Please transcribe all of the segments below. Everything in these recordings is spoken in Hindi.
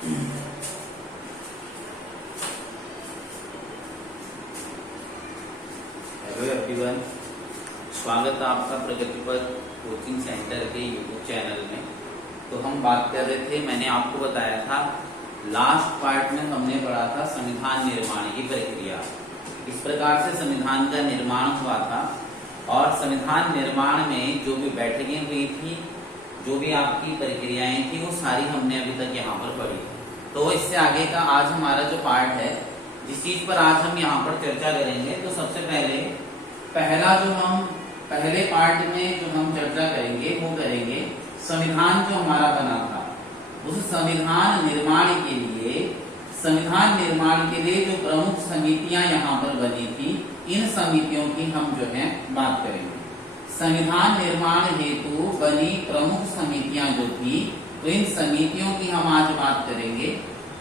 हेलो एवरीवन, स्वागत है आपका प्रगति पर कोचिंग सेंटर के यूट्यूब चैनल में। तो हम बात कर रहे थे, मैंने आपको बताया था लास्ट पार्ट में हमने पढ़ा था संविधान निर्माण की प्रक्रिया। इस प्रकार से संविधान का निर्माण हुआ था और संविधान निर्माण में जो भी बैठकें हुई थी, जो भी आपकी प्रक्रियाएं थी, वो सारी हमने अभी तक यहाँ पर पढ़ी। तो इससे आगे का आज हमारा जो पार्ट है, जिस चीज पर आज हम यहाँ पर चर्चा करेंगे, तो सबसे पहले पार्ट में जो हम चर्चा करेंगे वो करेंगे संविधान जो हमारा बना था, उस संविधान निर्माण के लिए जो प्रमुख समितियां यहाँ पर बनी थी, इन समितियों की हम जो है बात करेंगे। संविधान निर्माण हेतु बनी प्रमुख समितियां जो थी, तो इन समितियों की हम आज बात करेंगे।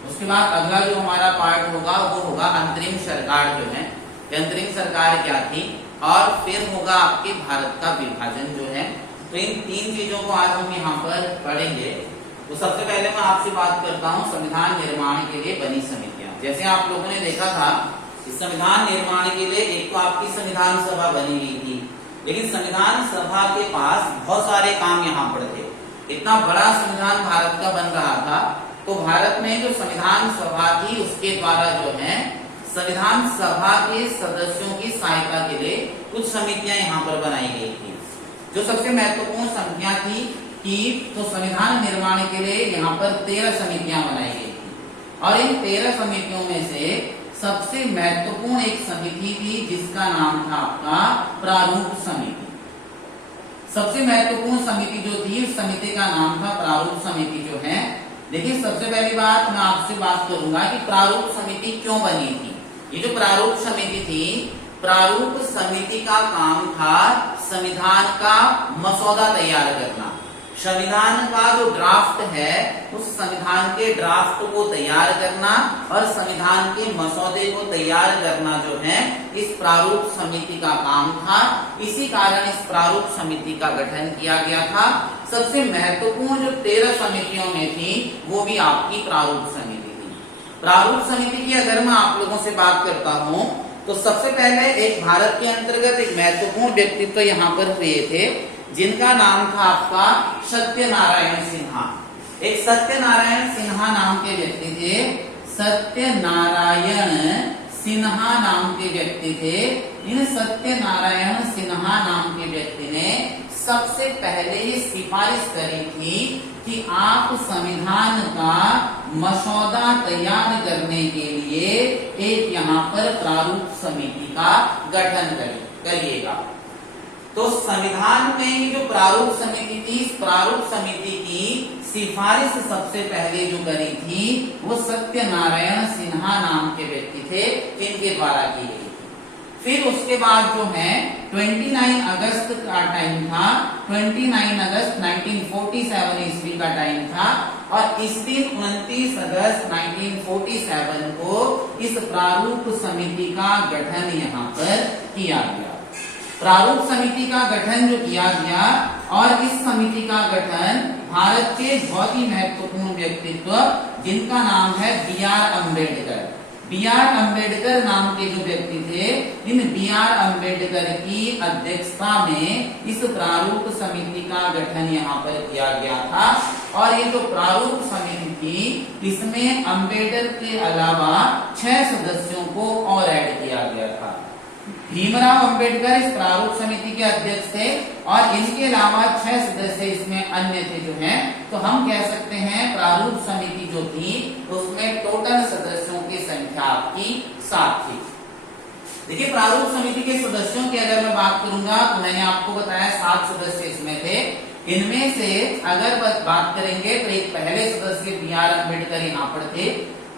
उसके बाद अगला जो हमारा पार्ट होगा वो होगा अंतरिम सरकार जो है, अंतरिम सरकार क्या थी, और फिर होगा आपके भारत का विभाजन जो है। तो इन तीन चीजों को आज हम यहाँ पर पढ़ेंगे। तो सबसे पहले मैं आपसे बात करता हूँ संविधान निर्माण के लिए बनी समितियां। जैसे आप लोगों ने देखा था, इस संविधान निर्माण के लिए एक तो आपकी संविधान सभा बनी हुई थी, लेकिन संविधान सभा के पास बहुत सारे काम यहाँ पर थे। इतना बड़ा संविधान भारत का बन रहा था, तो भारत में जो संविधान सभा थी उसके द्वारा जो है संविधान सभा के सदस्यों की सहायता के लिए कुछ समितियां यहाँ पर बनाई गई थी। जो सबसे महत्वपूर्ण समितियां थी तो संविधान निर्माण के लिए यहाँ पर 13 समितियां बनाई गई थी, और इन 13 समितियों में से सबसे महत्वपूर्ण एक समिति थी जिसका नाम था आपका प्रारूप समिति। सबसे महत्वपूर्ण समिति जो थी, उस समिति का नाम था प्रारूप समिति जो है। देखिए, सबसे पहली बात मैं आपसे बात करूंगा कि प्रारूप समिति क्यों बनी थी। ये जो प्रारूप समिति थी, प्रारूप समिति का काम था संविधान का मसौदा तैयार करना। संविधान का जो ड्राफ्ट है, उस संविधान के ड्राफ्ट को तैयार करना और संविधान के मसौदे को तैयार करना जो है, इस प्रारूप समिति का काम था। इसी कारण इस प्रारूप समिति का गठन किया गया था। सबसे महत्वपूर्ण जो 13 समितियों में थी, वो भी आपकी प्रारूप समिति थी। प्रारूप समिति की अगर मैं आप लोगों से बात करता हूँ, तो सबसे पहले एक भारत के अंतर्गत एक महत्वपूर्ण व्यक्तित्व यहाँ पर हुए थे, जिनका नाम था आपका सत्यनारायण सिन्हा। एक सत्यनारायण सिन्हा नाम के व्यक्ति थे, सत्यनारायण सिन्हा नाम के व्यक्ति थे। इन सत्यनारायण सिन्हा नाम के व्यक्ति ने सबसे पहले ये सिफारिश करी थी कि आप संविधान का मसौदा तैयार करने के लिए एक यहाँ पर प्रारूप समिति का गठन करिएगा। तो संविधान में जो प्रारूप समिति थी, इस प्रारूप समिति की सिफारिश सबसे पहले जो करी थी, वो सत्यनारायण सिन्हा नाम के व्यक्ति थे, इनके द्वारा की गई थी। फिर उसके बाद जो है 29 अगस्त का टाइम था, 29 अगस्त 1947 ईस्वी का टाइम था, और इस दिन 29 अगस्त 1947 को इस प्रारूप समिति का गठन यहाँ पर किया गया। प्रारूप समिति का गठन जो किया गया, और इस समिति का गठन भारत के बहुत ही महत्वपूर्ण व्यक्तित्व, जिनका नाम है बी.आर. अम्बेडकर। बी.आर. अम्बेडकर नाम के जो व्यक्ति थे, इन बी.आर. अम्बेडकर की अध्यक्षता में इस प्रारूप समिति का गठन यहाँ पर किया गया था। और ये जो प्रारूप समिति थी, इसमें अम्बेडकर के अलावा 6 सदस्यों को और ऐड किया गया था। भीमराव अंबेडकर इस प्रारूप समिति के अध्यक्ष थे, और इनके अलावा 6 सदस्य इसमें अन्य थे जो हैं। तो हम कह सकते हैं प्रारूप समिति जो थी, उसमें टोटल सदस्यों की संख्या आपकी 7 थी। देखिए, प्रारूप समिति के सदस्यों की अगर मैं बात करूंगा, तो मैंने आपको बताया 7 सदस्य इसमें थे। इनमें से अगर बात करेंगे तो एक पहले सदस्य बी.आर. अम्बेडकर यहाँ पर थे।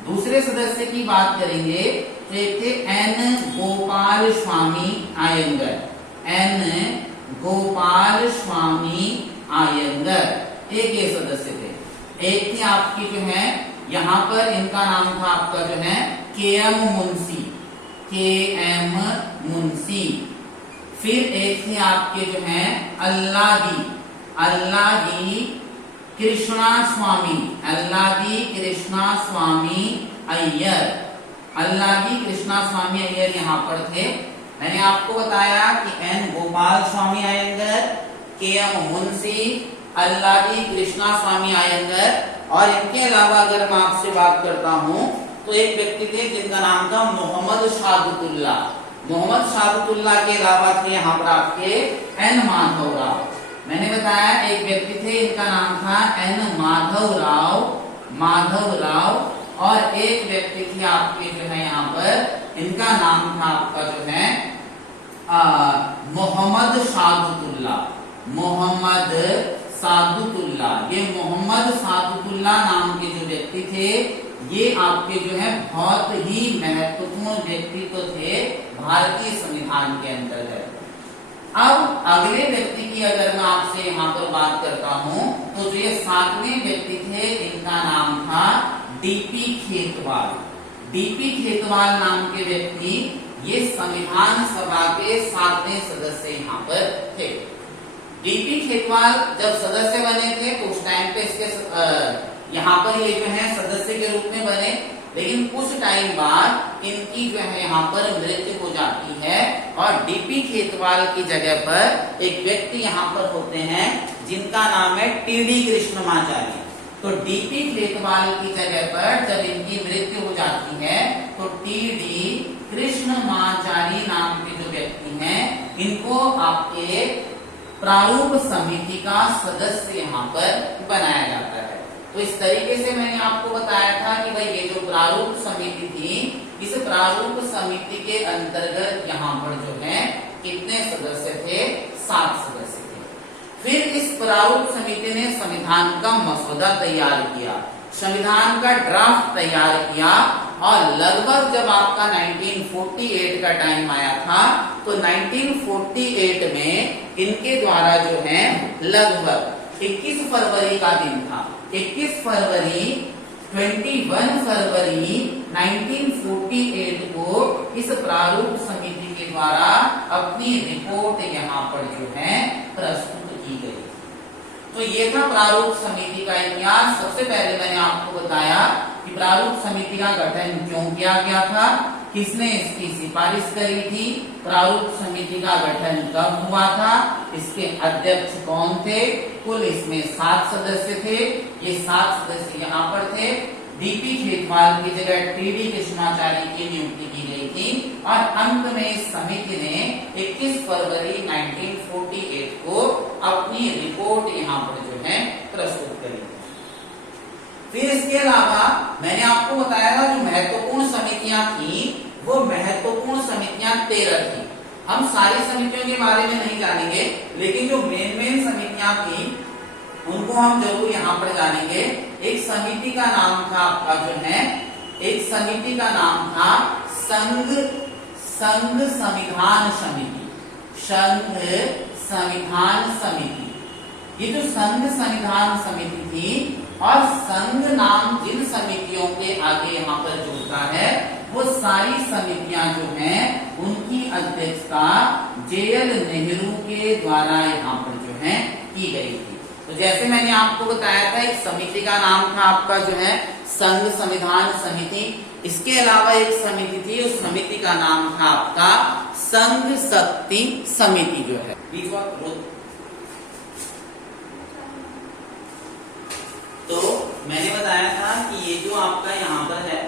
दूसरे सदस्य की बात करेंगे तो एक थे एन. गोपाल स्वामी आयंगर। एन. गोपाल स्वामी आयंगर एक ये सदस्य थे। एक थी आपकी जो है यहाँ पर, इनका नाम था आपका जो है के.एम. मुंशी। के.एम. मुंशी। फिर एक थे आपके जो है अल्लादी कृष्णा स्वामी, अल्लादी कृष्णा स्वामी अय्यर, अल्लादी कृष्णा स्वामी अय्यर यहाँ पर थे। मैंने आपको बताया कि एन गोपाल स्वामी अयंगर, के एम मुंशी, अल्लादी कृष्णा स्वामी अयंगर, और इनके अलावा अगर मैं आपसे बात करता हूँ तो एक व्यक्ति थे जिनका नाम था मोहम्मद शाहबुतुल्ला। मोहम्मद शाहबुतुल्ला के अलावा थे यहाँ पर आपके एन माधवराव। मैंने बताया एक व्यक्ति थे, इनका नाम था एन माधवराव, और एक व्यक्ति थे आपके जो है यहाँ पर, इनका नाम था आपका जो है मोहम्मद सादुतुल्ला। मोहम्मद सादुतुल्ला, ये मोहम्मद सादुतुल्ला नाम के जो व्यक्ति थे, ये आपके जो है बहुत ही महत्वपूर्ण व्यक्तित्व थे भारतीय संविधान के अंतर्गत। अब अगले व्यक्ति की अगर मैं आपसे यहाँ पर बात करता हूँ तो जो ये 7वें व्यक्ति थे, इनका नाम था डीपी खेतवाल। डीपी खेतवाल नाम के व्यक्ति ये संविधान सभा के 7वें सदस्य यहाँ पर थे। डीपी खेतवाल जब सदस्य बने थे तो उस टाइम पे इसके यहाँ पर ये जो है सदस्य के रूप में बने, लेकिन कुछ टाइम बाद इनकी जो है यहाँ पर मृत्यु हो जाती है और डीपी खेतवाल की जगह पर एक व्यक्ति यहाँ पर होते हैं जिनका नाम है टीडी कृष्णमाचारी। तो डीपी खेतवाल की जगह पर जब इनकी मृत्यु हो जाती है तो टीडी कृष्णमाचारी नाम के जो व्यक्ति हैं, इनको आपके प्रारूप समिति का सदस्य यहाँ पर बनाया जाता है। तो इस तरीके से मैंने आपको बताया था कि भाई ये जो प्रारूप समिति थी, इस प्रारूप समिति के अंतर्गत यहाँ पर जो है कितने सदस्य थे? 7 सदस्य थे। फिर इस प्रारूप समिति ने संविधान का मसौदा तैयार किया, संविधान का ड्राफ्ट तैयार किया, और लगभग जब आपका 1948 का टाइम आया था तो 1948 में इनके द्वारा जो है लगभग 21 फरवरी का दिन था, 21 फरवरी 21 फरवरी 1948 को इस प्रारूप समिति के द्वारा अपनी रिपोर्ट यहाँ पर जो है प्रस्तुत की गई। तो ये था प्रारूप समिति का इतिहास। सबसे पहले मैंने आपको बताया कि प्रारूप समिति का गठन क्यों किया गया था, किसने इसकी सिफारिश करी थी, प्रारूप समिति का गठन कब हुआ था, इसके अध्यक्ष कौन थे, कुल इसमें 7 सदस्य थे। ये 7 सदस्य यहाँ पर थे। डीपी खेतवाल की जगह टीडी कृष्णमाचारी की नियुक्ति की गई थी और अंत में इस समिति ने 21 फरवरी 1948 को अपनी रिपोर्ट यहाँ पर जो है प्रस्तुत करी। फिर इसके अलावा मैंने आपको बताया था जो महत्वपूर्ण समितियां थी, वो महत्वपूर्ण समितियां 13 थी। हम सारी समितियों के बारे में नहीं जानेंगे, लेकिन जो मेन समितियां थी उनको हम जरूर यहाँ पर जानेंगे। एक समिति का नाम था आपका जो है, एक समिति का नाम था संघ संविधान समिति। संघ संविधान समिति, ये जो संघ संविधान समिति थी, और संघ नाम जिन समितियों के आगे यहाँ पर जुड़ता है, वो सारी समितियां जो हैं उनकी अध्यक्षता जेएल नेहरू के द्वारा यहाँ पर जो है की गई थी। तो जैसे मैंने आपको बताया था, एक समिति का नाम था आपका जो है संघ संविधान समिति। इसके अलावा एक समिति थी, उस समिति का नाम था आपका संघ शक्ति समिति जो है। तो मैंने बताया था कि ये जो आपका यहाँ पर है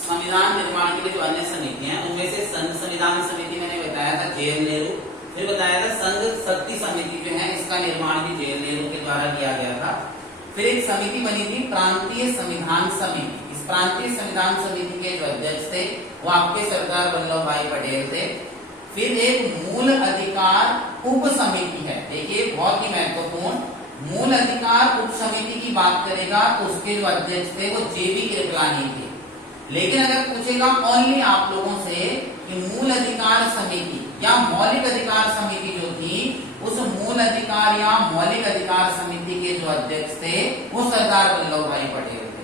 संविधान निर्माण के लिए जो अन्य समितियां हैं, उनमें से संघ संविधान समिति मैंने बताया था जेएल नेहरू। फिर बताया था संघ शक्ति समिति जो है, इसका निर्माण भी जेएल नेहरू के द्वारा किया गया था। फिर एक समिति बनी थी प्रांतीय संविधान समिति। इस प्रांतीय संविधान समिति के जो अध्यक्ष थे वो आपके सरदार वल्लभ भाई पटेल थे। फिर एक मूल अधिकार उप समिति है, देखिए बहुत ही महत्वपूर्ण, मूल अधिकार उप समिति की बात करेगा तो उसके जो अध्यक्ष थे वो जेबी कृपलानी थे। लेकिन अगर पूछेगा ओनली आप लोगों से कि मूल अधिकार समिति या मौलिक अधिकार समिति जो थी, उस मूल अधिकार या मौलिक अधिकार समिति के जो अध्यक्ष थे वो सरदार वल्लभ भाई पटेल थे।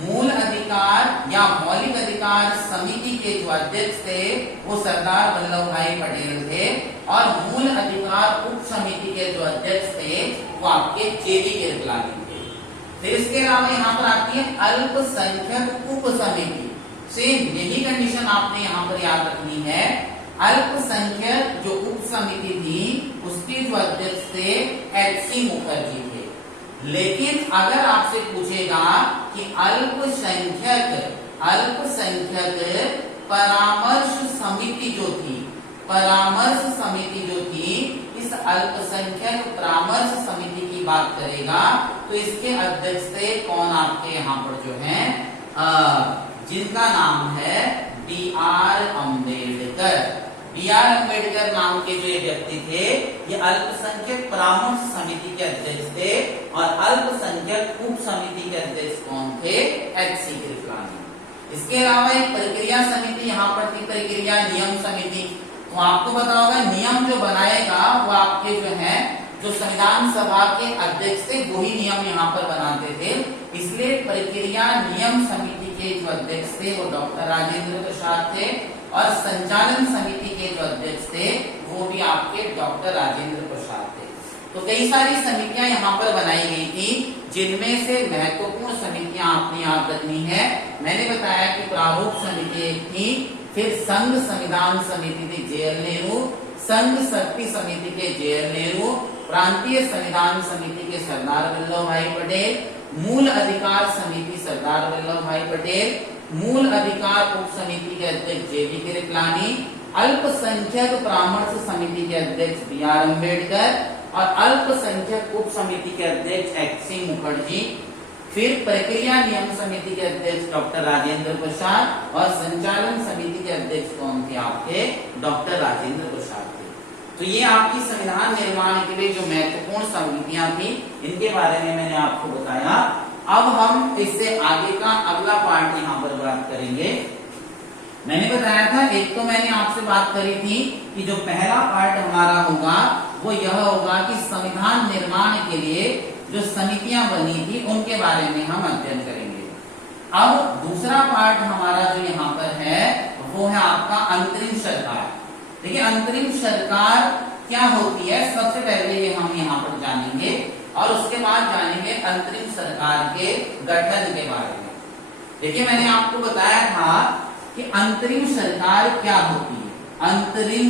मूल अधिकार या मौलिक अधिकार समिति के जो अध्यक्ष थे वो सरदार वल्लभ भाई पटेल थे, और मूल अधिकार उप समिति के जो अध्यक्ष थे वो आपके जेबी के रिप्लाई थे। फिर इसके अलावा यहाँ पर आती है अल्पसंख्यक उप समिति। सेम यही कंडीशन आपने यहाँ पर याद रखनी है। अल्पसंख्यक जो उप समिति थी उसके जो अध्यक्ष थे एच.सी. मुखर्जी थे। लेकिन अगर आपसे पूछेगा कि अल्पसंख्यक परामर्श समिति जो थी, परामर्श समिति जो थी, इस अल्पसंख्यक परामर्श समिति की बात करेगा तो इसके अध्यक्ष थे कौन आपके यहाँ पर जो है जिनका नाम है बी.आर. अम्बेडकर। बी.आर. अम्बेडकर नाम के जो व्यक्ति थे ये अल्पसंख्यक परामर्श समिति के अध्यक्ष थे और अल्पसंख्यक उप समिति के अध्यक्ष कौन थे? एच.सी. कृपलानी। इसके अलावा एक प्रक्रिया समिति यहाँ पर थी, प्रक्रिया नियम समिति। तो आपको पता होगा नियम जो बनाएगा वो आपके जो है जो संविधान सभा के अध्यक्ष थे वही नियम यहाँ पर बनाते थे। इसलिए प्रक्रिया नियम समिति के जो अध्यक्ष थे वो डॉक्टर राजेंद्र प्रसाद थे और संचालन समिति के जो अध्यक्ष थे वो भी आपके डॉक्टर राजेंद्र प्रसाद थे। तो कई सारी समितियां यहाँ पर बनाई गई थी जिनमें से महत्वपूर्ण समितियां आपने याद रखनी है। मैंने बताया कि प्रारूप समिति एक थी, फिर संघ संविधान समिति थी जे.एल. नेहरू, संघ शक्ति समिति के जे.एल. नेहरू, प्रांतीय संविधान समिति के सरदार वल्लभ भाई पटेल, मूल अधिकार समिति सरदार वल्लभ भाई पटेल, मूल अधिकार उप समिति के अध्यक्ष जे.बी. कृपलानी, अल्पसंख्यक परामर्श समिति के अध्यक्ष बी.आर. अम्बेडकर और अल्पसंख्यक उप समिति के अध्यक्ष एच.सी. मुखर्जी, फिर प्रक्रिया नियम समिति के अध्यक्ष डॉक्टर राजेंद्र प्रसाद और संचालन समिति के अध्यक्ष कौन थे? आपके डॉक्टर राजेंद्र प्रसाद थे। तो ये आपकी संविधान निर्माण के लिए जो महत्वपूर्ण समितियां थी इनके बारे में मैंने आपको बताया। अब हम इससे आगे का अगला पार्ट यहाँ पर बात करेंगे। मैंने बताया था, एक तो मैंने आपसे बात करी थी कि जो पहला पार्ट हमारा होगा वो यह होगा कि संविधान निर्माण के लिए जो समितियां बनी थी उनके बारे में हम अध्ययन करेंगे। अब दूसरा पार्ट हमारा जो यहाँ पर है वो है आपका अंतरिम सरकार। देखिए अंतरिम सरकार क्या होती है सबसे पहले ये हम यहाँ पर जानेंगे और उसके बाद जानेंगे अंतरिम सरकार के गठन के बारे में। देखिए मैंने आपको बताया था कि अंतरिम सरकार क्या होती है। अंतरिम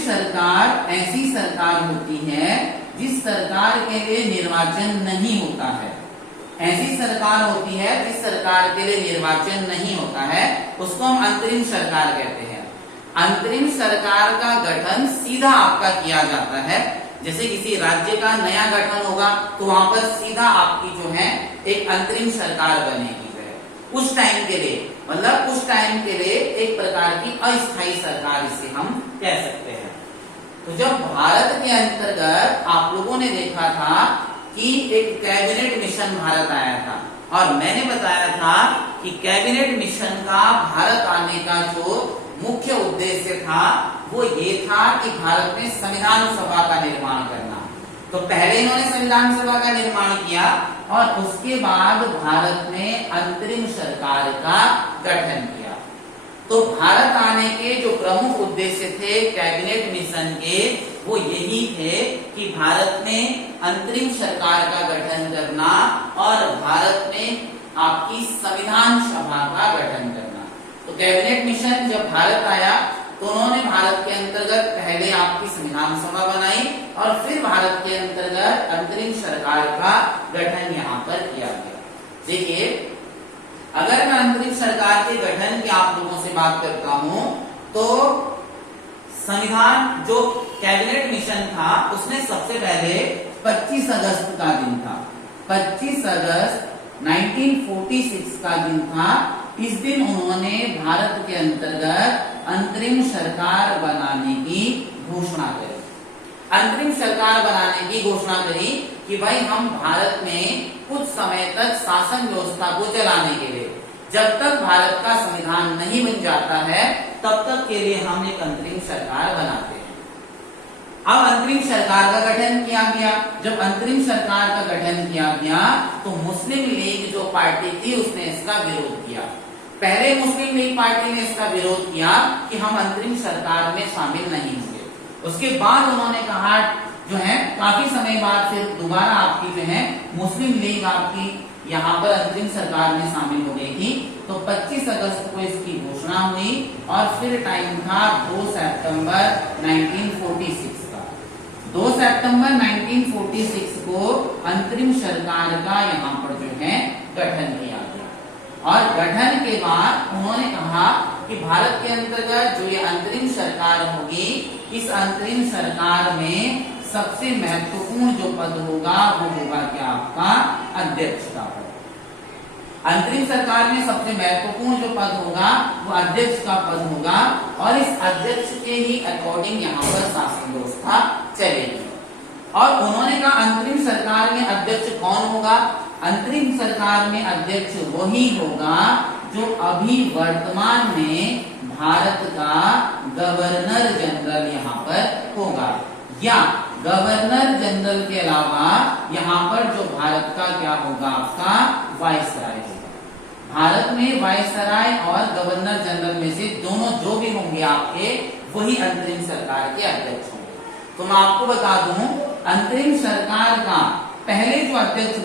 सरकार ऐसी सरकार होती है जिस सरकार के लिए निर्वाचन नहीं होता है। ऐसी सरकार होती है जिस सरकार के लिए निर्वाचन नहीं होता है उसको हम अंतरिम सरकार कहते हैं। अंतरिम सरकार का गठन सीधा आपका किया जाता है। जैसे किसी राज्य का नया गठन होगा तो वहां पर सीधा आपकी जो है एक अंतरिम सरकार बनेगी। उस टाइम के लिए मतलब उस टाइम के लिए एक प्रकार की अस्थायी सरकार इसे हम कह सकते हैं। तो जब भारत के अंतर्गत आप लोगों ने देखा था कि एक कैबिनेट मिशन भारत आया था और मैंने बताया था कि कैबिनेट मिशन का भारत आने का जो मुख्य उद्देश्य था वो ये था कि भारत में संविधान सभा का निर्माण करना। तो पहले इन्होंने संविधान सभा का निर्माण किया और उसके बाद भारत में अंतरिम सरकार का गठन किया। तो भारत आने के जो प्रमुख उद्देश्य थे कैबिनेट मिशन के वो यही थे कि भारत में अंतरिम सरकार का गठन करना और भारत में आपकी संविधान सभा का गठन करना। तो कैबिनेट मिशन जब भारत आया तो उन्होंने भारत के अंतर्गत पहले आपकी संविधान सभा बनाई और फिर भारत के अंतर्गत अंतरिम सरकार का गठन यहाँ पर किया गया। देखिए अगर मैं अंतरिम सरकार के गठन की आप लोगों से बात करता हूं तो संविधान जो कैबिनेट मिशन था उसने सबसे पहले 25 अगस्त का दिन था, 25 अगस्त 1946 का दिन था। इस दिन उन्होंने भारत के अंतर्गत अंतरिम सरकार बनाने की घोषणा करी। अंतरिम सरकार बनाने की घोषणा करी कि भाई हम भारत में कुछ समय तक शासन व्यवस्था को चलाने के लिए जब तक भारत का संविधान नहीं बन जाता है तब तक के लिए हम एक अंतरिम सरकार बनाते हैं। अब अंतरिम सरकार का गठन किया गया। जब अंतरिम सरकार का गठन किया गया तो मुस्लिम लीग जो पार्टी थी उसने इसका विरोध किया। पहले मुस्लिम लीग पार्टी ने इसका विरोध किया कि हम अंतरिम सरकार में शामिल नहीं होंगे। उसके बाद उन्होंने कहा जो है काफी समय बाद फिर दोबारा आपकी जो है मुस्लिम लीग आपकी यहाँ पर अंतरिम सरकार में शामिल हो गई थी। तो 25 अगस्त को इसकी घोषणा हुई और फिर टाइम था 2 सितंबर 1946 का। 2 सितंबर 1946 को अंतरिम सरकार का यहाँ पर जो है गठन किया गया और गठन के बाद उन्होंने कहा कि भारत के अंतर्गत जो ये अंतरिम सरकार होगी, इस अंतरिम सरकार में सबसे महत्वपूर्ण जो पद होगा वो होगा क्या आपका अध्यक्ष का पद। अंतरिम सरकार में सबसे महत्वपूर्ण जो पद होगा वो अध्यक्ष का पद होगा और इस अध्यक्ष के ही अकॉर्डिंग यहाँ पर शासन व्यवस्था चलेगी। और उन्होंने कहा अंतरिम सरकार में अध्यक्ष कौन होगा? अंतरिम सरकार में अध्यक्ष वही होगा जो अभी वर्तमान में भारत का गवर्नर जनरल यहाँ पर होगा, या गवर्नर जनरल के अलावा यहाँ पर जो भारत का क्या होगा आपका वायसराय होगा। भारत में वायसराय और गवर्नर जनरल में से दोनों जो भी होंगे आपके वही अंतरिम सरकार के अध्यक्ष होंगे। तो मैं आपको बता दूं अंतरिम सरकार का पहले जो अध्यक्ष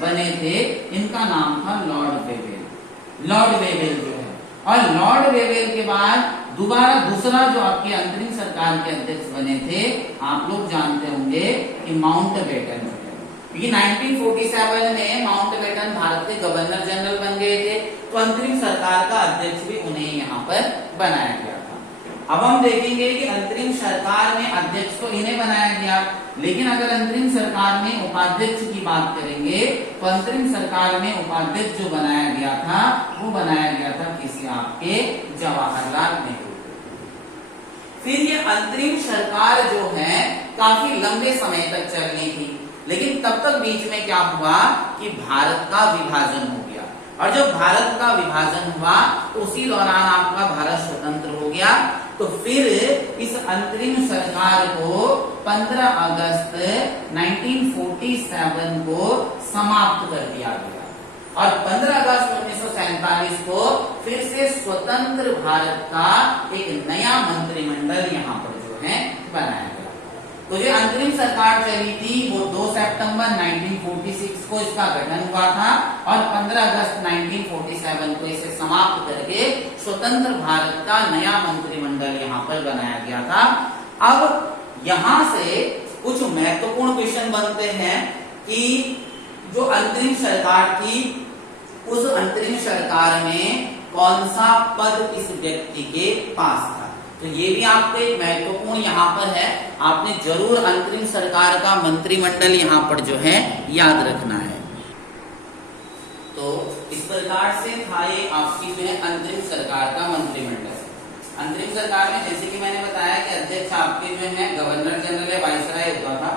बने थे इनका नाम था लॉर्ड वेवेल। लॉर्ड वेवेल जो है, और लॉर्ड वेवेल के बाद दोबारा दूसरा जो आपके अंतरिम सरकार के अध्यक्ष बने थे आप लोग जानते होंगे कि माउंटबेटन जो है, क्योंकि 1947 में माउंटबेटन भारत के गवर्नर जनरल बन गए थे तो अंतरिम सरकार का अध्यक्ष भी उन्हें यहाँ पर बनाया गया था। अब हम देखेंगे कि अंतरिम सरकार में अध्यक्ष तो इन्हें बनाया गया, लेकिन अगर अंतरिम सरकार में उपाध्यक्ष की बात करेंगे तो अंतरिम सरकार में उपाध्यक्ष जो बनाया गया था वो बनाया गया था किसी आपके जवाहरलाल नेहरू। फिर ये अंतरिम सरकार जो है काफी लंबे समय तक चलनी थी, लेकिन तब तक बीच में क्या हुआ कि भारत का विभाजन हो गया, और जब भारत का विभाजन हुआ तो उसी दौरान आपका भारत स्वतंत्र हो गया। तो फिर इस अंतरिम सरकार को 15 अगस्त 1947 को समाप्त कर दिया गया और 15 अगस्त 1947 को फिर से स्वतंत्र भारत का एक नया मंत्रिमंडल यहाँ पर जो है बनाया गया। तो जो अंतरिम सरकार चली थी वो 2 सितंबर 1946 को इसका गठन हुआ था और 15 अगस्त 1947 को इसे समाप्त करके स्वतंत्र भारत का नया मंत्रिमंडल यहाँ पर बनाया गया था। अब यहाँ से कुछ महत्वपूर्ण क्वेश्चन बनते हैं कि जो अंतरिम सरकार थी उस अंतरिम सरकार में कौन सा पद इस व्यक्ति के पास था। तो ये भी आपको एक महत्वपूर्ण यहाँ पर है, आपने जरूर अंतरिम सरकार का मंत्रिमंडल यहाँ पर जो है याद रखना है। तो इस प्रकार से था ये आपकी जो है अंतरिम सरकार का मंत्रिमंडल। अंतरिम सरकार में जैसे कि मैंने बताया कि अध्यक्ष आपके जो है गवर्नर जनरल या वायसराय होता था,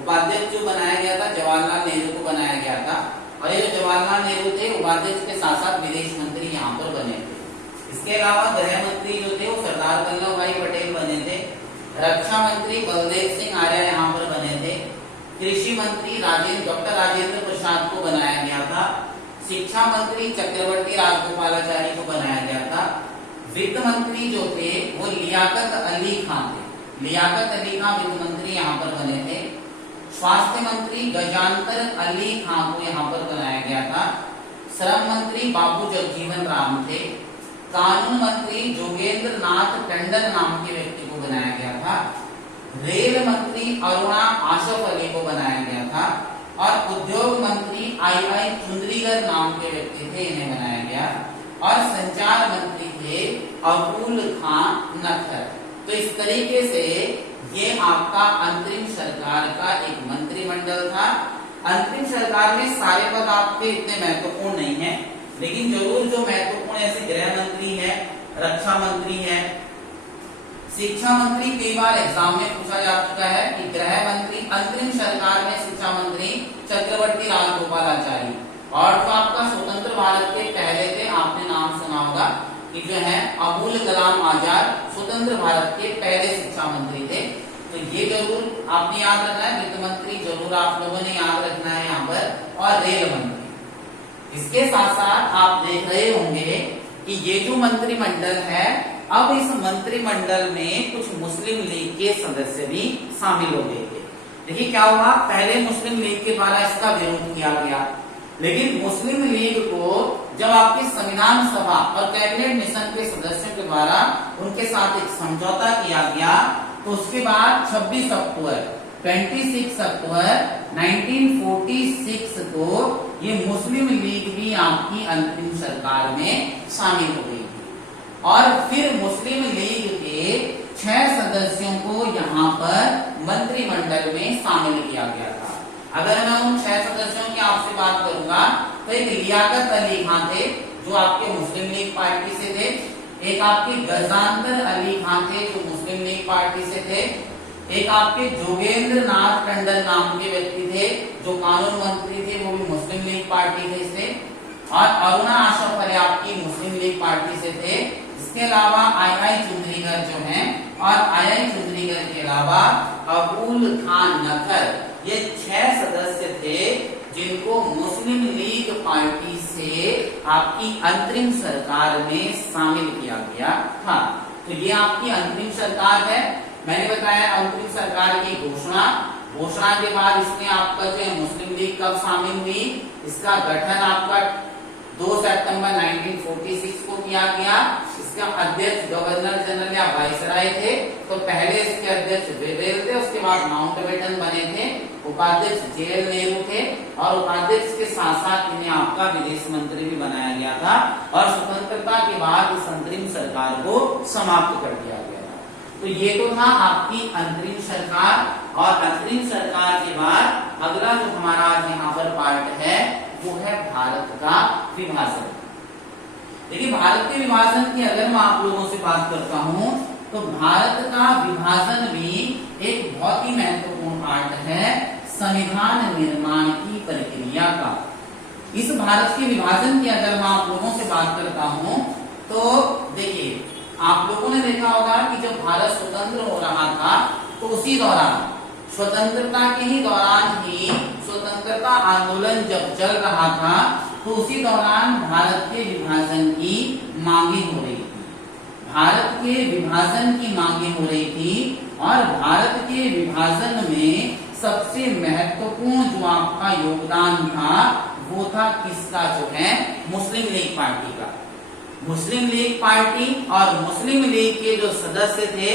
उपाध्यक्ष जो बनाया गया था जवाहरलाल नेहरू को बनाया गया था, और ये जो जवाहरलाल नेहरू थे उपाध्यक्ष के साथ साथ विदेश मंत्री यहाँ पर बने थे। इसके अलावा गृह मंत्री जो थे वो सरदार वल्लभ भाई पटेल बने थे, रक्षा मंत्री बलदेव सिंह आर्य यहाँ पर बने थे, कृषि मंत्री डॉक्टर राजेंद्र प्रसाद को बनाया गया था, शिक्षा मंत्री चक्रवर्ती राजगोपालाचारी को बनाया गया था, वित्त मंत्री जो थे वो लियाकत अली खान थे, लियाकत अली खान वित्त मंत्री यहाँ पर बने थे, स्वास्थ्य मंत्री गजानतर अली खान को यहाँ पर बनाया गया था, श्रम मंत्री बाबू जगजीवन राम थे, कानून मंत्री जोगेंद्र नाथ टंडन नाम के व्यक्ति को बनाया गया था, रेल मंत्री अरुणा आशफ अली को बनाया गया था, और उद्योग मंत्री आई चुंद्रीगर नाम के व्यक्ति थे, इन्हें बनाया गया, और संचार मंत्री थे अबुल खान नखर। तो इस तरीके से ये आपका अंतरिम सरकार का एक मंत्रिमंडल था। अंतरिम सरकार में सारे पद आपके इतने महत्वपूर्ण नहीं है, लेकिन जरूर जो महत्वपूर्ण ऐसे गृह मंत्री है, रक्षा मंत्री है, शिक्षा मंत्री कई बार एग्जाम में पूछा जा चुका है कि गृह मंत्री अंतरिम सरकार में शिक्षा मंत्री चक्रवर्ती राजगोपालाचारी, और जो आपका स्वतंत्र भारत के पहले थे आपने नाम सुना होगा कि जो है अबुल कलाम आजाद स्वतंत्र भारत के पहले शिक्षा मंत्री थे। तो ये जरूर आपने याद रखना है, वित्त मंत्री जरूर आप लोगों ने याद रखना है यहाँ पर, और रेल मंत्री। इसके साथ साथ आप देख रहे होंगे कि ये जो मंत्रिमंडल है अब इस मंत्रिमंडल में कुछ मुस्लिम लीग के सदस्य भी शामिल हो गए थे। देखिए क्या हुआ, पहले मुस्लिम लीग के द्वारा इसका विरोध किया गया, लेकिन मुस्लिम लीग को जब आपकी संविधान सभा और कैबिनेट मिशन के सदस्यों के द्वारा उनके साथ एक समझौता किया गया, तो उसके बाद 26 अक्टूबर 1946 को ये मुस्लिम लीग भी आपकी अंतरिम सरकार में शामिल हो गई थी। और फिर मुस्लिम लीग के 6 सदस्यों को यहाँ पर मंत्रिमंडल में शामिल किया गया था। अगर मैं उन 6 सदस्यों की आपसे बात करूंगा तो एक लियाकत अली खां थे जो आपके मुस्लिम लीग पार्टी से थे, एक आपके गजानंदर अली खां थे जो मुस्लिम लीग पार्टी से थे, एक आपके जोगेंद्र नाथ टंडन नाम के व्यक्ति थे जो कानून मंत्री थे, वो भी मुस्लिम लीग पार्टी थे से, और अरुणा आशफ अली आपकी मुस्लिम लीग पार्टी से थे। इसके अलावा आई चुंदरीगर जो हैं, और आई चुंदरीगर के अलावा अबुल खान नखर, ये 6 सदस्य थे जिनको मुस्लिम लीग पार्टी से आपकी अंतरिम सरकार में शामिल किया गया था। तो ये आपकी अंतरिम सरकार है। मैंने बताया अंतरिम सरकार की घोषणा के बाद इसमें आपका जो है मुस्लिम लीग कब शामिल हुई, इसका गठन आपका 2 सितंबर 1946 को किया गया। इसका अध्यक्ष गवर्नर जनरल या वाइसराय थे, तो पहले इसके अध्यक्ष वेवेल थे, उसके बाद माउंटबेटन बने थे, उपाध्यक्ष जेएल नेहरू थे, और उपाध्यक्ष के साथ साथ इन्हें आपका विदेश मंत्री भी बनाया गया था, और स्वतंत्रता के बाद इस अंतरिम सरकार को समाप्त कर दिया गया था। तो ये तो था आपकी अंतरिम सरकार, और अंतरिम सरकार के बाद अगला जो हमारा यहाँ पर पार्ट है वो है भारत का विभाजन। देखिए भारत के विभाजन की अगर मैं आप लोगों से बात करता हूं तो भारत का विभाजन भी एक बहुत ही महत्वपूर्ण पार्ट है संविधान निर्माण की प्रक्रिया का। इस भारत के विभाजन की अगर मैं आप लोगों से बात करता हूं तो देखिए आप लोगों ने देखा होगा कि जब भारत स्वतंत्र हो रहा था तो उसी दौरान स्वतंत्रता के ही दौरान ही स्वतंत्रता आंदोलन जब चल रहा था तो उसी दौरान भारत के विभाजन की मांगे हो रही थी। भारत के विभाजन की मांगे हो रही थी, और भारत के विभाजन में सबसे महत्वपूर्ण जो आपका योगदान था वो था किसका, जो है मुस्लिम लीग पार्टी का। मुस्लिम लीग पार्टी और मुस्लिम लीग के जो सदस्य थे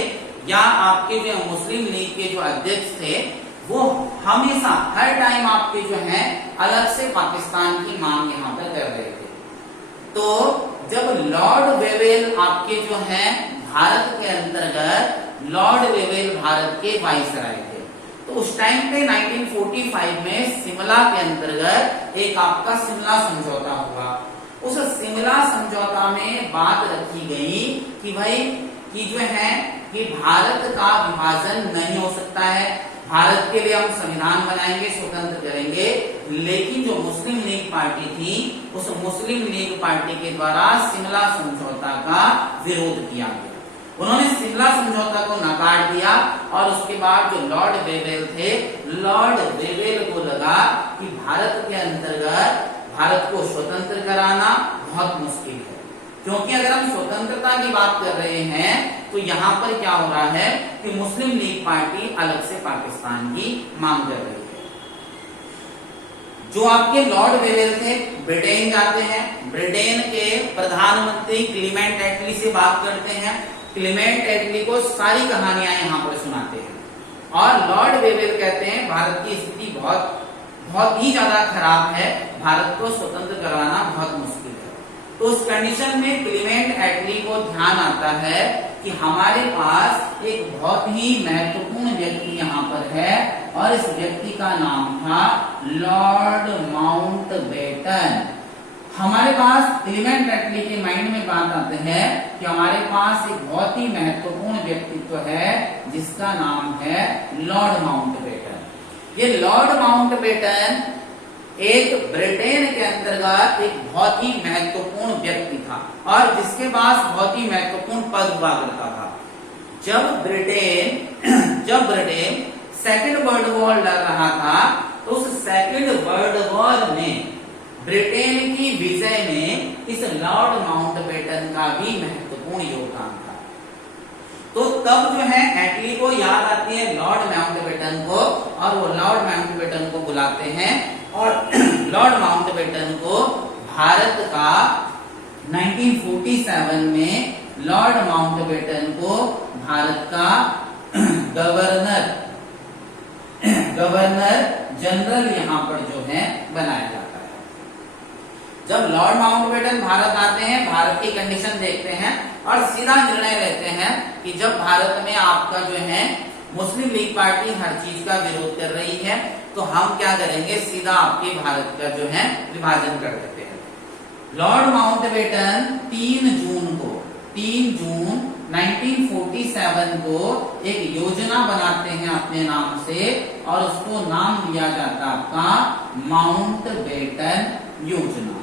या आपके जो मुस्लिम लीग के जो अध्यक्ष थे वो हमेशा हर टाइम आपके जो है अलग से पाकिस्तान की मांग यहाँ पर कर रहे थे। तो जब लॉर्ड वेवेल आपके जो है भारत के अंतर्गत लॉर्ड वेवेल भारत के वाइसराय थे, तो उस टाइम पे 1945 में शिमला के अंतर्गत एक आपका शिमला समझौता हुआ। उस शिमला समझौता में बात रखी गई कि भाई कि जो है कि भारत का विभाजन नहीं हो सकता है, भारत के लिए हम संविधान बनाएंगे, स्वतंत्र करेंगे, लेकिन जो मुस्लिम लीग पार्टी थी उस मुस्लिम लीग पार्टी के द्वारा शिमला समझौता का विरोध किया गया। उन्होंने शिमला समझौता को नकार दिया, और उसके बाद जो लॉर्ड वेवेल थे, लॉर्ड वेवेल को लगा कि भारत के अंतर्गत भारत को स्वतंत्र कराना बहुत मुश्किल है, क्योंकि अगर हम स्वतंत्रता की बात कर रहे हैं तो यहाँ पर क्या हो रहा है कि मुस्लिम लीग पार्टी अलग से पाकिस्तान की मांग कर रही है। जो आपके लॉर्ड वेवेल थे ब्रिटेन जाते हैं, ब्रिटेन के प्रधानमंत्री क्लीमेंट एटली से बात करते हैं, क्लीमेंट एटली को सारी कहानियां यहाँ पर सुनाते हैं, और लॉर्ड वेवेल कहते हैं भारत की स्थिति बहुत ही ज्यादा खराब है, भारत को स्वतंत्र करवाना बहुत मुश्किल है। तो उस कंडीशन में क्लीमेंट एटली को ध्यान आता है कि हमारे पास एक बहुत ही महत्वपूर्ण व्यक्ति यहाँ पर है, और इस व्यक्ति का नाम था लॉर्ड माउंटबेटन। हमारे पास क्लीमेंट एटली के माइंड में बात आते हैं कि हमारे पास एक बहुत ही महत्वपूर्ण व्यक्तित्व है जिसका नाम है लॉर्ड माउंटबेटन। ये लॉर्ड माउंटबेटन एक ब्रिटेन के अंतर्गत एक बहुत ही महत्वपूर्ण व्यक्ति था, और जिसके पास बहुत ही महत्वपूर्ण पद हुआ करता था। जब ब्रिटेन सेकेंड वर्ल्ड वॉर लड़ रहा था तो उस सेकेंड वर्ल्ड वॉर में ब्रिटेन की विजय में इस लॉर्ड माउंटबेटन का भी महत्वपूर्ण योगदान था। तो तब जो है एटली को याद आती है लॉर्ड माउंटबेटन को, और वो लॉर्ड माउंटबेटन को बुलाते हैं, और लॉर्ड माउंटबेटन को भारत का 1947 में लॉर्ड माउंटबेटन को भारत का गवर्नर जनरल यहाँ पर जो है बनाया जाता है। जब लॉर्ड माउंटबेटन भारत आते हैं, भारत की कंडीशन देखते हैं और सीधा निर्णय लेते हैं कि जब भारत में आपका जो है मुस्लिम लीग पार्टी हर चीज का विरोध कर रही है, तो हम क्या करेंगे, सीधा आपके भारत का जो है विभाजन कर देते हैं। लॉर्ड माउंटबेटन 3 जून 1947 को एक योजना बनाते हैं अपने नाम से, और उसको नाम दिया जाता है आपका माउंटबेटन योजना।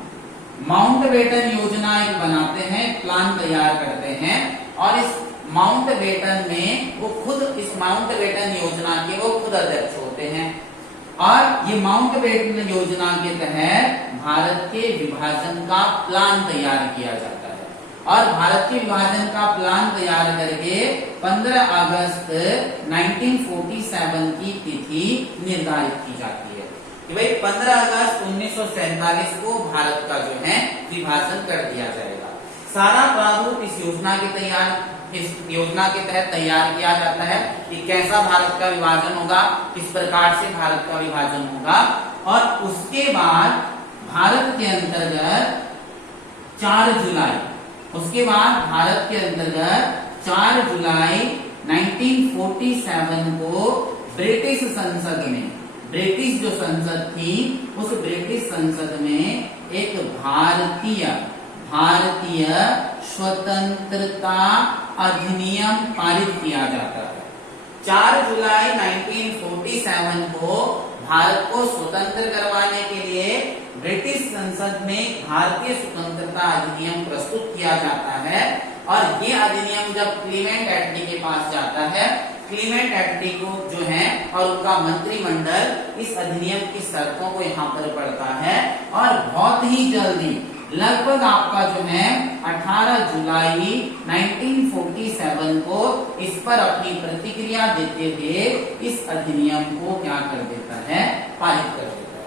माउंटबेटन योजना एक बनाते हैं, प्लान तैयार करते हैं, और इस माउंटबेटन में वो खुद, इस माउंटबेटन योजना के वो खुद अध्यक्ष होते हैं। और ये माउंटबेटन योजना के तहत भारत के विभाजन का प्लान तैयार किया जाता है, और भारत के विभाजन का प्लान तैयार करके 15 अगस्त 1947 की तिथि निर्धारित की जाती है कि भाई 15 अगस्त 1947 को भारत का जो है विभाजन कर दिया जाएगा। सारा प्रारूप इस योजना के तहत तैयार किया जाता है कि कैसा भारत का विभाजन होगा, किस प्रकार से भारत का विभाजन होगा। और उसके बाद भारत के अंतर्गत 4 जुलाई 1947 को ब्रिटिश संसद में, ब्रिटिश जो संसद थी, उस ब्रिटिश संसद में एक भारतीय स्वतंत्रता अधिनियम पारित किया जाता है। 4 जुलाई 1947 को भारत को स्वतंत्र करवाने के लिए ब्रिटिश संसद में भारतीय स्वतंत्रता अधिनियम प्रस्तुत किया जाता है, और ये अधिनियम जब क्लीमेंट एटली के पास जाता है, क्लीमेंट एटली को जो है और उनका मंत्रिमंडल इस अधिनियम की शर्तों को यहाँ पर पढ़ता है, और बहुत ही जल्दी लगभग आपका जो है 18 जुलाई 1947 को इस पर अपनी प्रतिक्रिया देते हुए इस अधिनियम को क्या कर देता है, पारित कर देता है।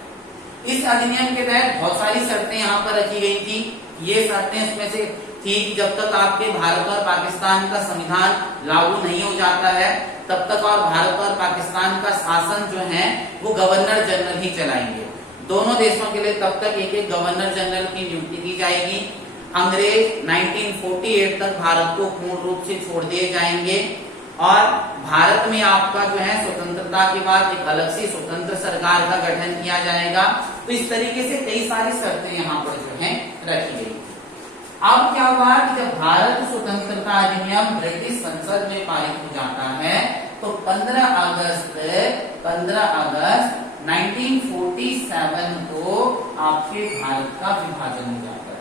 इस अधिनियम के तहत बहुत सारी शर्तें यहाँ पर रखी गई थी। ये शर्तें उसमें से थी कि जब तक आपके भारत और पाकिस्तान का संविधान लागू नहीं हो जाता है, तब तक और भारत और पाकिस्तान का शासन जो है वो गवर्नर जनरल ही चलाएंगे। दोनों देशों के लिए तब तक एक गवर्नर जनरल की नियुक्ति की जाएगी। अंग्रेज 1948 तक भारत को पूर्ण रूप से छोड़ दिए जाएंगे, और भारत में आपका जो है स्वतंत्रता के बाद एक अलग से स्वतंत्र सरकार का गठन किया जाएगा। तो इस तरीके से कई सारी शर्तें यहाँ पर जो है रखी गई। अब क्या हुआ कि जब भारत स्वतंत्रता अधिनियम ब्रिटिश संसद में पारित हो जाता है, तो 15 अगस्त 1947 को आपके भारत का विभाजन हो जाता है।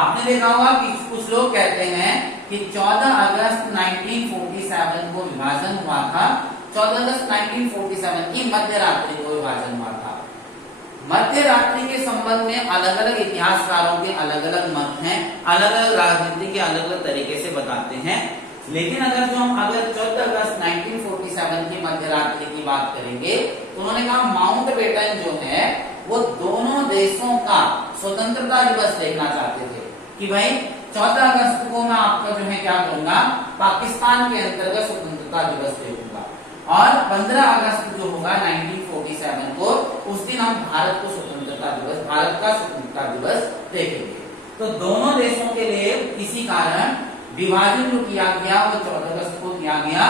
आपने देखा होगा कि कुछ लोग कहते हैं कि 14 अगस्त 1947 को विभाजन हुआ था। 14 अगस्त 1947 की मध्य रात्रि को विभाजन हुआ था। मध्य रात्रि के संबंध में अलग अलग इतिहासकारों के अलग अलग मत हैं, अलग अलग राजनीति के अलग अलग तरीके से बताते हैं। लेकिन अगर 14 अगस्त 1947 की मध्य रात्रि की बात करेंगे, तो उन्होंने कहा माउंटबेटन जो है वो दोनों देशों का स्वतंत्रता दिवस देखना चाहते थे कि भाई 14 अगस्त को मैं आपका जो है क्या करूंगा, पाकिस्तान के अंतर्गत स्वतंत्रता दिवस देखूंगा, और 15 अगस्त जो होगा 1947 को, उस दिन हम भारत का स्वतंत्रता दिवस देखेंगे। तो दोनों देशों के लिए किसी कारण विभाजन जो किया गया वो 14 अगस्त को किया गया,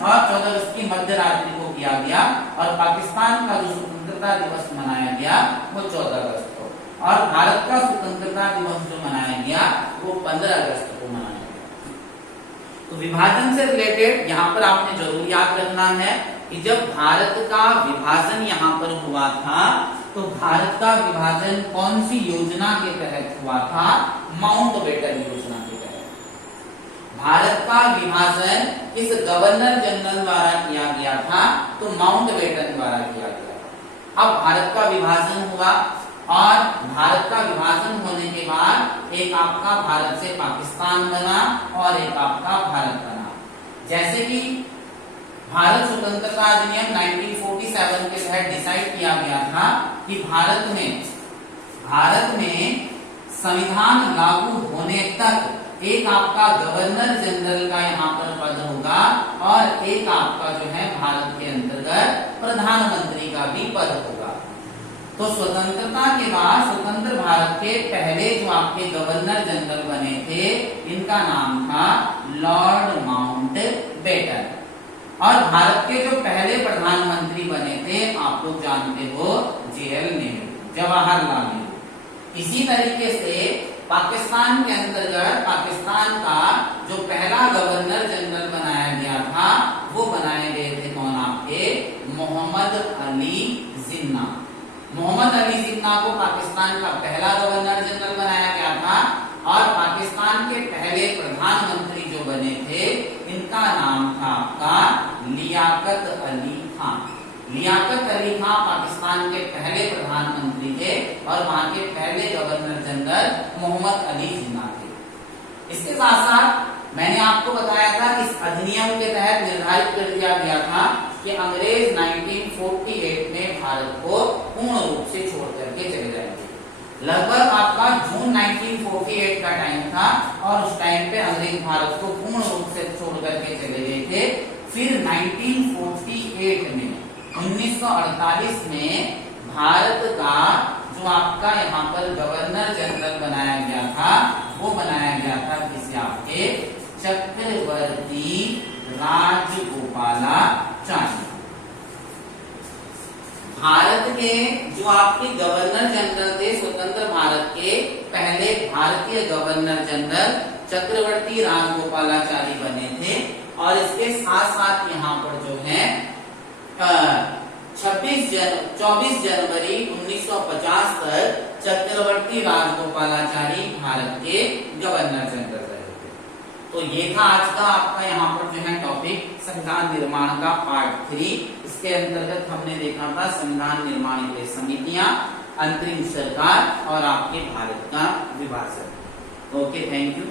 और 14 अगस्त की मध्य रात्रि को किया गया, और पाकिस्तान का जो स्वतंत्रता दिवस मनाया गया वो 14 अगस्त को, और भारत का स्वतंत्रता दिवस जो मनाया गया वो 15 अगस्त को मनाया गया। तो विभाजन से रिलेटेड यहाँ पर आपने जरूर याद रखना है कि जब भारत का विभाजन यहाँ पर हुआ था, तो भारत का विभाजन कौन सी योजना के तहत हुआ था? माउंटबेटन योजना के तहत भारत का विभाजन किस गवर्नर जनरल द्वारा किया गया था? तो माउंटबेटन द्वारा किया गया। अब भारत का विभाजन हुआ, और भारत का विभाजन होने के बाद एक आपका भारत से पाकिस्तान बना और एक आपका भारत बना। जैसे कि भारत स्वतंत्रता अधिनियम 1947 के तहत डिसाइड किया गया था कि भारत में संविधान लागू होने तक एक आपका गवर्नर जनरल का यहाँ पर पद होगा और एक आपका जो है भारत के अंतर्गत प्रधानमंत्री का भी पद होगा। तो स्वतंत्रता के बाद स्वतंत्र भारत के पहले जो आपके गवर्नर जनरल बने थे, इनका नाम था लॉर्ड माउंटबेटन। और भारत के जो पहले प्रधानमंत्री बने थे, आप लोग जानते हो, JL नेहरू, जवाहरलाल नेहरू। इसी तरीके से पाकिस्तान के अंतर्गत पाकिस्तान का जो पहला गवर्नर जनरल बनाया गया था, वो बनाए गए थे कौन आपके? मोहम्मद अली जिन्ना। मोहम्मद अली जिन्ना को पाकिस्तान का पहला गवर्नर जनरल बनाया गया था और पाकिस्तान के पहले प्रधानमंत्री जो बने थे, इनका नाम था आपका लियाकत अली खान। लियाकत अली खान पाकिस्तान के पहले प्रधानमंत्री थे और वहां के पहले गवर्नर जनरल मोहम्मद अली जिन्ना थे। इसके साथ साथ मैंने आपको बताया था इस अधिनियम के तहत निर्धारित कर दिया गया था कि अंग्रेज 1948 में भारत को पूर्ण रूप से छोड़ करके चले जाएंगे। लगभग आपका जून 1948 का टाइम था और उस टाइम पे अंग्रेज भारत को पूर्ण रूप से छोड़ करके चले गए थे। फिर 1948 में 1948 में भारत का जो आपका यहाँ पर गवर्नर जनरल बनाया गया था, वो बनाया गया था किसी आपके चक्रवर्ती राजगोपालाचारी। भारत के जो आपके गवर्नर जनरल थे स्वतंत्र भारत के पहले भारतीय गवर्नर जनरल चक्रवर्ती राजगोपालाचारी बने थे। और इसके साथ साथ यहाँ पर जो है 24 जनवरी 1950 तक चक्रवर्ती राजगोपालाचारी भारत के गवर्नर जनरल रहे थे। तो ये था आज का आपका यहाँ पर जो है टॉपिक, संविधान निर्माण का पार्ट 3। इसके अंतर्गत हमने देखा था संविधान निर्माण के समितियां, अंतरिम सरकार और आपके भारत का विभाजन। Okay, thank you.